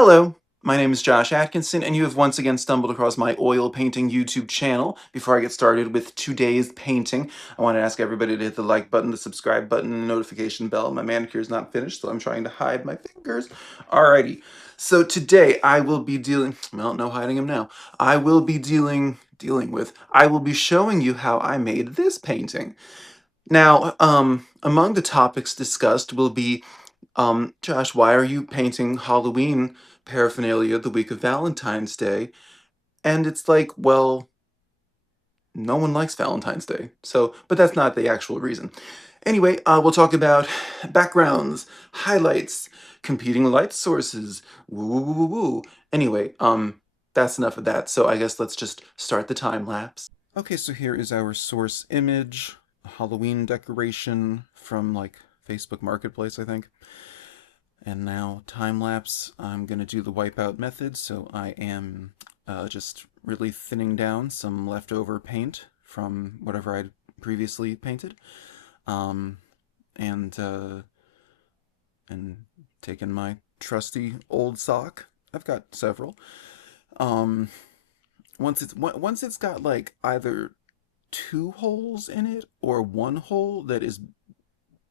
Hello, my name is Josh Atkinson, and you have once again stumbled across my oil painting YouTube channel. Before I get started with today's painting, I want to ask everybody to hit the like button, the subscribe button, and the notification bell. My manicure is not finished, so I'm trying to hide my fingers. Alrighty, so today I will be well, no hiding them now. I will be I will be showing you how I made this painting. Now, among the topics discussed will be Josh, why are you painting Halloween paraphernalia the week of Valentine's Day? And it's like, well, no one likes Valentine's Day. So, but that's not the actual reason. Anyway, we'll talk about backgrounds, highlights, competing light sources, woo woo woo woo woo. Anyway, that's enough of that. So I guess let's just start the time lapse. Okay, so here is our source image, a Halloween decoration from like Facebook Marketplace, I think. And now time lapse, I'm going to do the wipeout method, so I am just really thinning down some leftover paint from whatever I'd previously painted, um, and taking my trusty old sock. I've got several. Um, once it's got like either two holes in it or one hole that is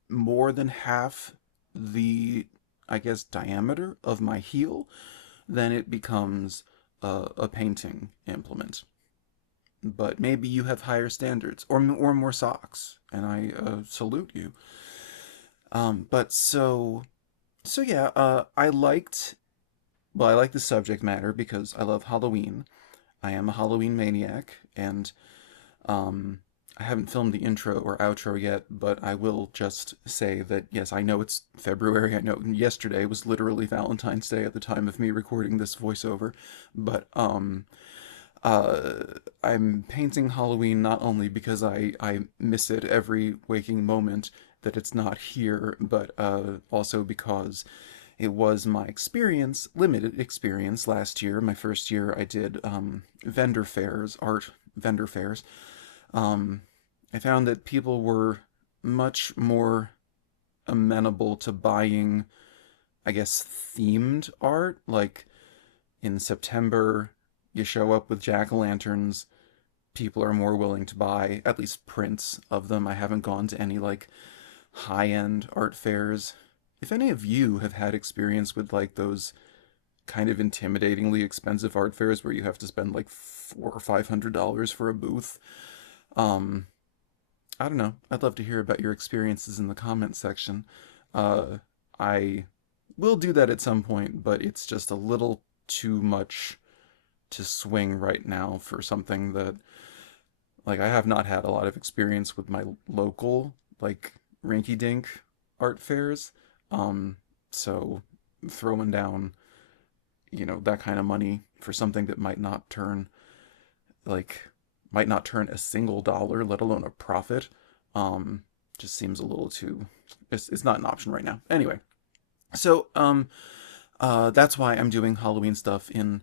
more than half the, I guess, diameter of my heel, then it becomes a painting implement. But maybe you have higher standards or more socks, and I salute you. But so yeah, I like the subject matter because I love Halloween. I am a Halloween maniac, and um, I haven't filmed the intro or outro yet, but I will just say that yes, I know it's February. I know yesterday was literally Valentine's Day at the time of me recording this voiceover, but uh, I'm painting Halloween not only because I miss it every waking moment that it's not here, but also because it was my experience, limited experience last year. My first year, I did vendor fairs, art vendor fairs. um, I found that people were much more amenable to buying, I guess, themed art. Like in September, you show up with jack-o'-lanterns, people are more willing to buy at least prints of them. I haven't gone to any like high-end art fairs. If any of you have had experience with like those kind of intimidatingly expensive art fairs where you have to spend like $400 or $500 for a booth, um, I don't know. I'd love to hear about your experiences in the comments section. Uh, I will do that at some point, but it's just a little too much to swing right now for something that, like, I have not had a lot of experience with my local, like, rinky-dink art fairs. Um, so throwing down, that kind of money for something that like, might not turn a single dollar, let alone a profit, um, just seems a little too. It's not an option right now. Anyway, so that's why I'm doing Halloween stuff in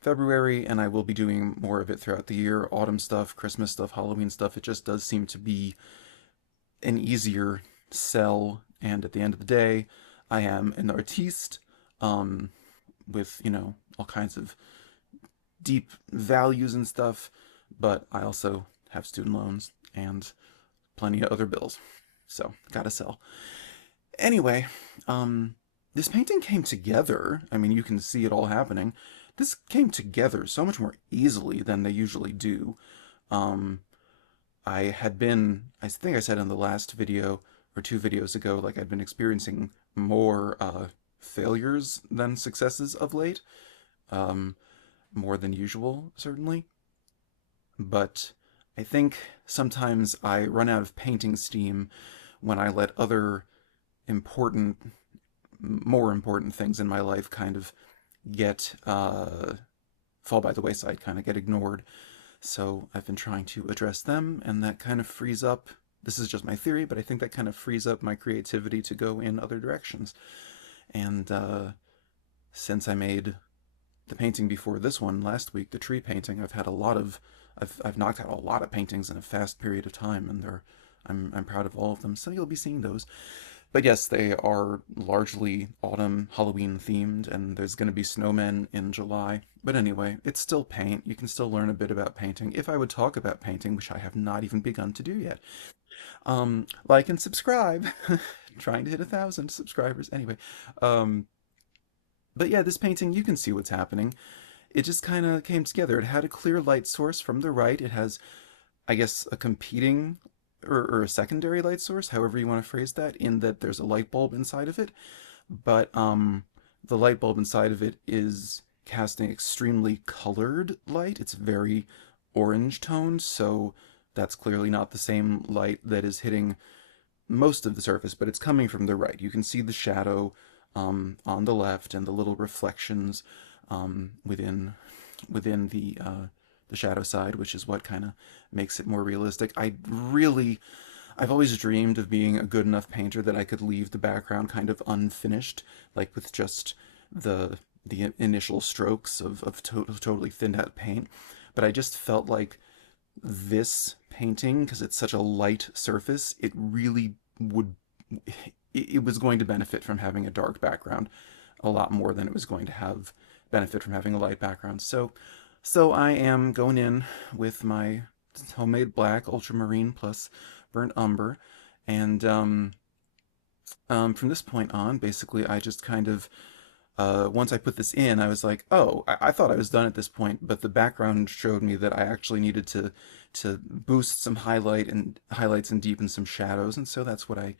February, and I will be doing more of it throughout the year. Autumn stuff, Christmas stuff, Halloween stuff. It just does seem to be an easier sell, and at the end of the day, I am an artiste, um, with all kinds of deep values and stuff, but I also have student loans and plenty of other bills. So, gotta sell. Anyway, this painting came together. I mean, you can see it all happening. This came together so much more easily than they usually do. Um, I think I said in the last video or two videos ago, like I'd been experiencing more failures than successes of late. Um, more than usual, certainly. But I think sometimes I run out of painting steam when I let other important, more important things in my life kind of get, fall by the wayside, kind of get ignored. So I've been trying to address them, and that kind of frees up. This is just my theory, but I think that kind of frees up my creativity to go in other directions. And since I made the painting before this one last week, the tree painting, I've knocked out a lot of paintings in a fast period of time, and I'm proud of all of them. So you'll be seeing those. But yes, they are largely autumn Halloween themed, and there's going to be snowmen in July. But anyway, it's still paint. You can still learn a bit about painting. If I would talk about painting, which I have not even begun to do yet. Like and subscribe. Trying to hit 1,000 subscribers. Anyway, um, but yeah, this painting, you can see what's happening. It just kind of came together. It had a clear light source from the right. It has, I guess, a competing or a secondary light source, however you want to phrase that, in that there's a light bulb inside of it. But the light bulb inside of it is casting extremely colored light. It's very orange toned, so that's clearly not the same light that is hitting most of the surface, but it's coming from the right. You can see the shadow on the left and the little reflections within the shadow side, which is what kind of makes it more realistic. I've always dreamed of being a good enough painter that I could leave the background kind of unfinished, like with just the initial strokes of totally thinned out paint. But I just felt like this painting, because it's such a light surface, it really would it was going to benefit from having a dark background a lot more than it was going to have benefit from having a light background. So I am going in with my homemade black ultramarine plus burnt umber, and from this point on, basically, I just kind of once I put this in, I was like, oh, I thought I was done at this point, but the background showed me that I actually needed to boost some highlights and deepen some shadows, and so that's what I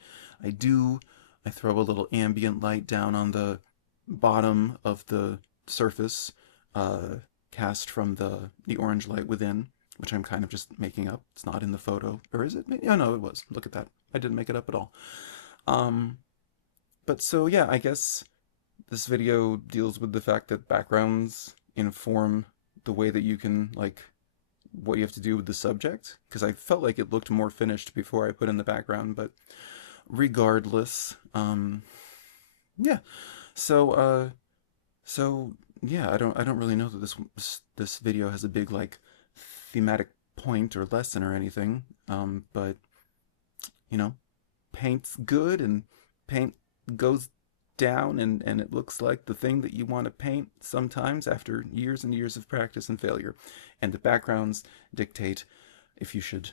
do. I throw a little ambient light down on the bottom of the surface, uh, cast from the orange light within, which I'm kind of just making up. It's not in the photo, or is it? Oh no, it was. Look at that. I didn't make it up at all. Um, but so yeah, I guess this video deals with the fact that backgrounds inform the way that you can, like, what you have to do with the subject, because I felt like it looked more finished before I put in the background, but regardless, yeah. So so yeah, I don't really know that this video has a big like thematic point or lesson or anything. But you know, paint's good, and paint goes down, and it looks like the thing that you want to paint sometimes after years and years of practice and failure. And the backgrounds dictate if you should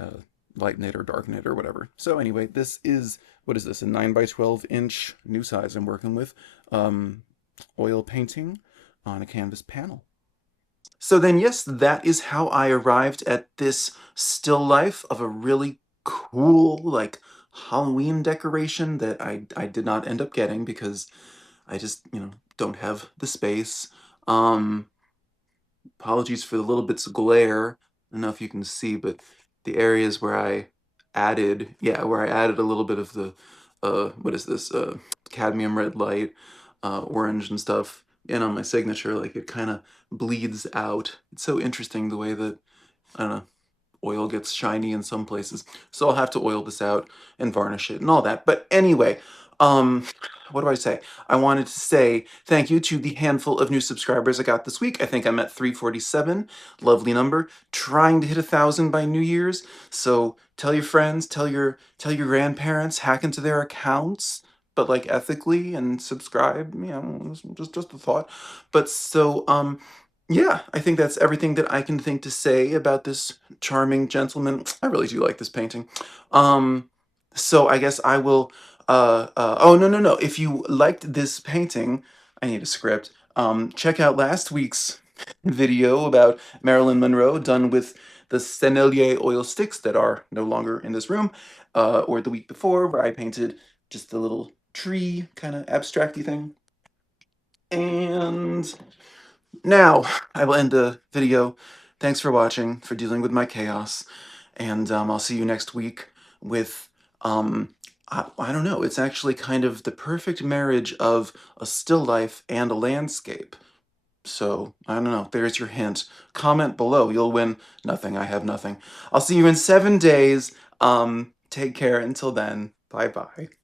uh, lighten it or darken it or whatever. So anyway, this is, what is this, a 9 by 12 inch new size I'm working with, um, oil painting on a canvas panel. So then, yes, that is how I arrived at this still life of a really cool, like, Halloween decoration that I did not end up getting because I just, don't have the space. Um, Apologies for the little bits of glare. I don't know if you can see, but the areas where I added, yeah, where I added a little bit of the, what is this, cadmium red light, orange and stuff in on my signature, like it kind of bleeds out. It's so interesting the way that, I don't know, oil gets shiny in some places. So I'll have to oil this out and varnish it and all that. But anyway, um, what do I say? I wanted to say thank you to the handful of new subscribers I got this week. I think I'm at 347. Lovely number. Trying to hit 1,000 by New Year's. So tell your friends, tell your grandparents, hack into their accounts, but like ethically, and subscribe. Just a thought. But so yeah, I think that's everything that I can think to say about this charming gentleman. I really do like this painting. Um, so I guess I will. Oh no no no! If you liked this painting, I need a script. Check out last week's video about Marilyn Monroe, done with the Sennelier oil sticks that are no longer in this room, or the week before, where I painted just a little tree kind of abstracty thing. And now, I will end the video. Thanks for watching, for dealing with my chaos, and I'll see you next week with, I don't know, it's actually kind of the perfect marriage of a still life and a landscape. So, I don't know, there's your hint. Comment below, you'll win nothing, I have nothing. I'll see you in 7 days. Take care until then. Bye-bye.